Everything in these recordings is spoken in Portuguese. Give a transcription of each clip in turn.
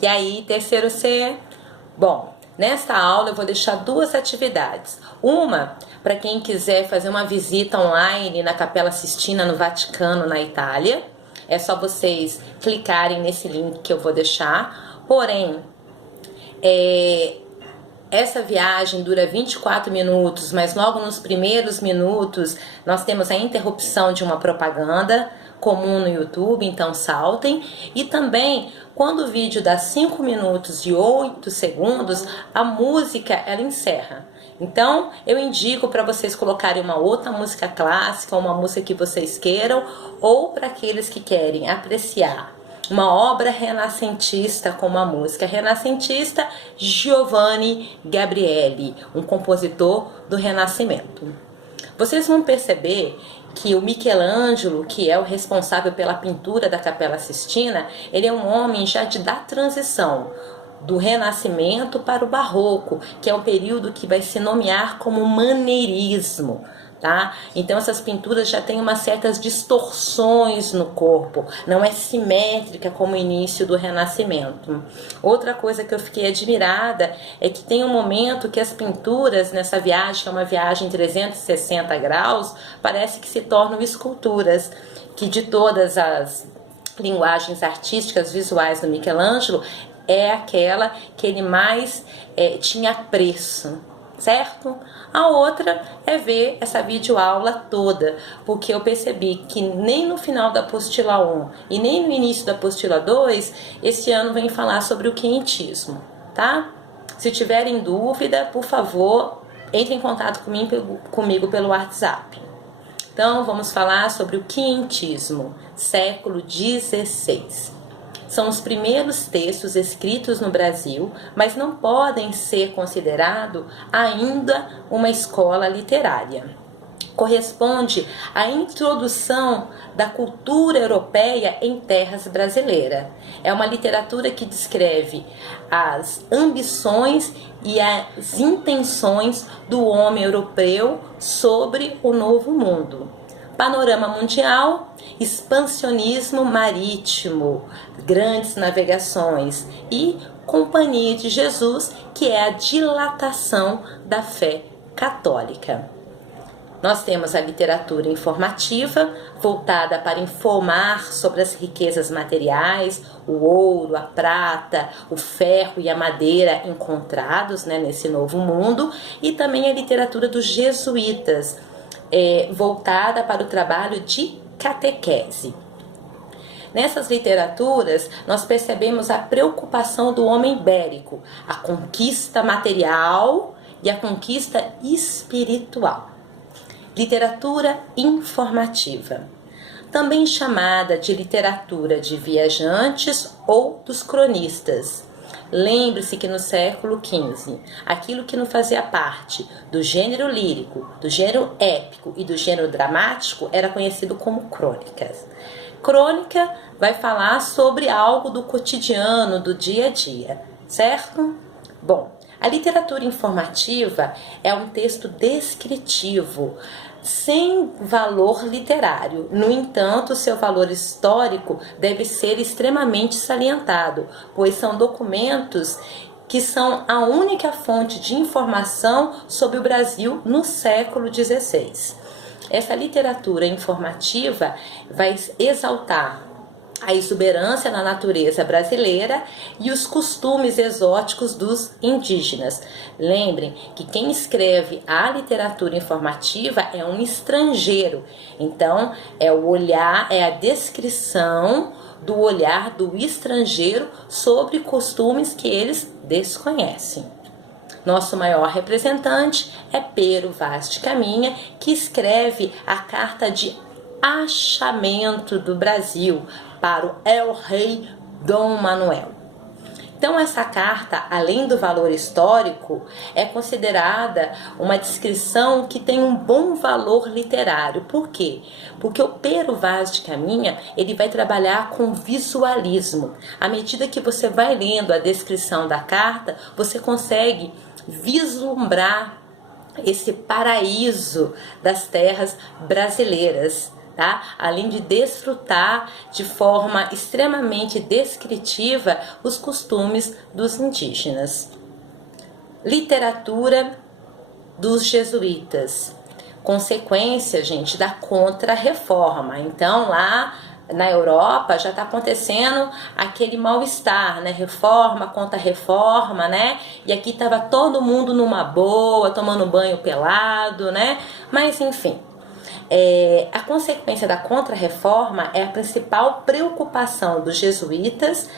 E aí, terceiro C? Bom, nesta aula eu vou deixar duas atividades. Uma, para quem quiser fazer uma visita online na Capela Sistina no Vaticano, na Itália. É só vocês clicarem nesse link que eu vou deixar. Porém, essa viagem dura 24 minutos, mas logo nos primeiros minutos nós temos a interrupção de uma propaganda comum no YouTube, então saltem. E também, quando o vídeo dá 5 minutos e 8 segundos, a música ela encerra. Então, eu indico para vocês colocarem uma outra música clássica, uma música que vocês queiram, ou para aqueles que querem apreciar uma obra renascentista como a música renascentista, Giovanni Gabrieli, um compositor do Renascimento. Vocês vão perceber que o Michelangelo, que é o responsável pela pintura da Capela Sistina, ele é um homem já da transição do Renascimento para o Barroco, que é o período que vai se nomear como maneirismo. Tá? Então essas pinturas já têm umas certas distorções no corpo, não é simétrica como o início do Renascimento. Outra coisa que eu fiquei admirada é que tem um momento que as pinturas nessa viagem, que é uma viagem 360 graus, parece que se tornam esculturas, que de todas as linguagens artísticas visuais do Michelangelo, é aquela que ele mais tinha apreço, certo? A outra é ver essa videoaula toda, porque eu percebi que nem no final da apostila 1 e nem no início da apostila 2, esse ano vem falar sobre o quinhentismo, tá? Se tiverem dúvida, por favor, entre em contato comigo pelo WhatsApp. Então, vamos falar sobre o quinhentismo, século XVI. São os primeiros textos escritos no Brasil, mas não podem ser considerados ainda uma escola literária. Corresponde à introdução da cultura europeia em terras brasileiras. É uma literatura que descreve as ambições e as intenções do homem europeu sobre o novo mundo. Panorama mundial, expansionismo marítimo, grandes navegações e Companhia de Jesus, que é a dilatação da fé católica. Nós temos a literatura informativa, voltada para informar sobre as riquezas materiais, o ouro, a prata, o ferro e a madeira encontrados, nesse novo mundo, e também a literatura dos jesuítas, voltada para o trabalho de catequese. Nessas literaturas, nós percebemos a preocupação do homem ibérico, a conquista material e a conquista espiritual. Literatura informativa, também chamada de literatura de viajantes ou dos cronistas. Lembre-se que no século XV, aquilo que não fazia parte do gênero lírico, do gênero épico e do gênero dramático era conhecido como crônicas. Crônica vai falar sobre algo do cotidiano, do dia a dia, certo? Bom, a literatura informativa é um texto descritivo, sem valor literário. No entanto, seu valor histórico deve ser extremamente salientado, pois são documentos que são a única fonte de informação sobre o Brasil no século XVI. Essa literatura informativa vai exaltar a exuberância na natureza brasileira e os costumes exóticos dos indígenas. Lembrem que quem escreve a literatura informativa é um estrangeiro. Então, é o olhar, é a descrição do olhar do estrangeiro sobre costumes que eles desconhecem. Nosso maior representante é Pero Vaz de Caminha, que escreve a Carta de Achamento do Brasil para o El-Rei Dom Manuel. Então essa carta, além do valor histórico, é considerada uma descrição que tem um bom valor literário. Por quê? Porque o Pero Vaz de Caminha, ele vai trabalhar com visualismo. À medida que você vai lendo a descrição da carta, você consegue vislumbrar esse paraíso das terras brasileiras, tá? Além de desfrutar de forma extremamente descritiva os costumes dos indígenas. Literatura dos jesuítas. Consequência, gente, da Contra-Reforma. Então, lá na Europa já está acontecendo aquele mal-estar, né? Reforma contra reforma, né? E aqui estava todo mundo numa boa, tomando banho pelado, né? Mas, enfim. A consequência da Contra-Reforma é a principal preocupação dos jesuítas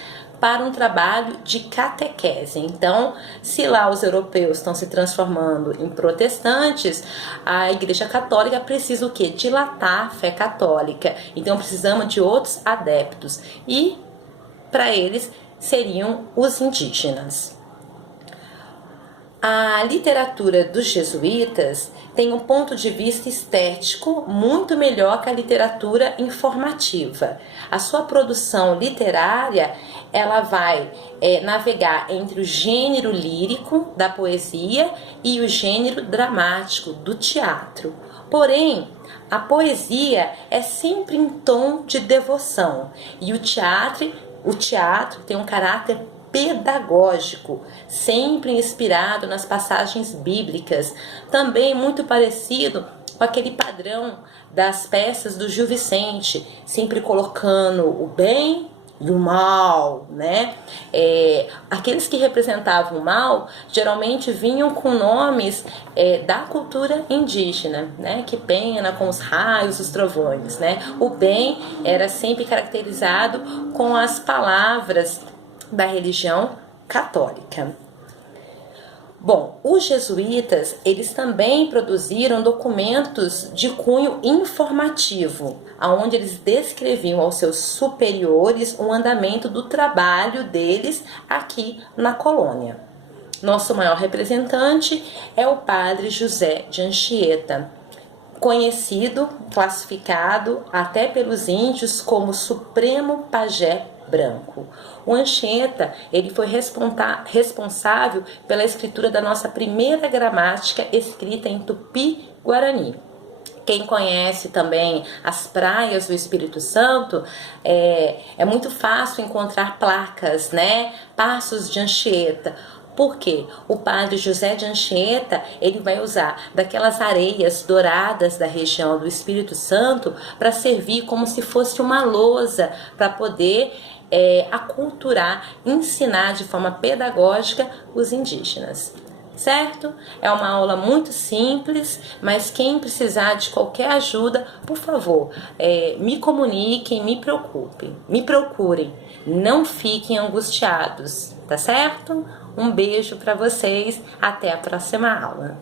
para um trabalho de catequese. Então, se lá os europeus estão se transformando em protestantes, a Igreja Católica precisa o quê? Dilatar a fé católica. Então, precisamos de outros adeptos. E, para eles, seriam os indígenas. A literatura dos jesuítas tem um ponto de vista estético muito melhor que a literatura informativa. A sua produção literária, ela vai navegar entre o gênero lírico da poesia e o gênero dramático do teatro. Porém, a poesia é sempre em tom de devoção e o teatro tem um caráter pedagógico, sempre inspirado nas passagens bíblicas, também muito parecido com aquele padrão das peças do Gil Vicente, sempre colocando o bem e o mal, né? Aqueles que representavam o mal geralmente vinham com nomes da cultura indígena, né? Que pena com os raios, os trovões, né? O bem era sempre caracterizado com as palavras da religião católica. Bom, os jesuítas, eles também produziram documentos de cunho informativo, onde eles descreviam aos seus superiores o andamento do trabalho deles aqui na colônia. Nosso maior representante é o padre José de Anchieta, conhecido, classificado até pelos índios como Supremo Pajé Branco. O Anchieta, ele foi responsável pela escritura da nossa primeira gramática escrita em Tupi-Guarani. Quem conhece também as praias do Espírito Santo, é muito fácil encontrar placas, né? Passos de Anchieta. Por quê? O padre José de Anchieta, ele vai usar daquelas areias douradas da região do Espírito Santo para servir como se fosse uma lousa para poder aculturar, ensinar de forma pedagógica os indígenas. Certo? É uma aula muito simples, mas quem precisar de qualquer ajuda, por favor, me comuniquem, me procurem. Não fiquem angustiados, tá certo? Um beijo para vocês, até a próxima aula.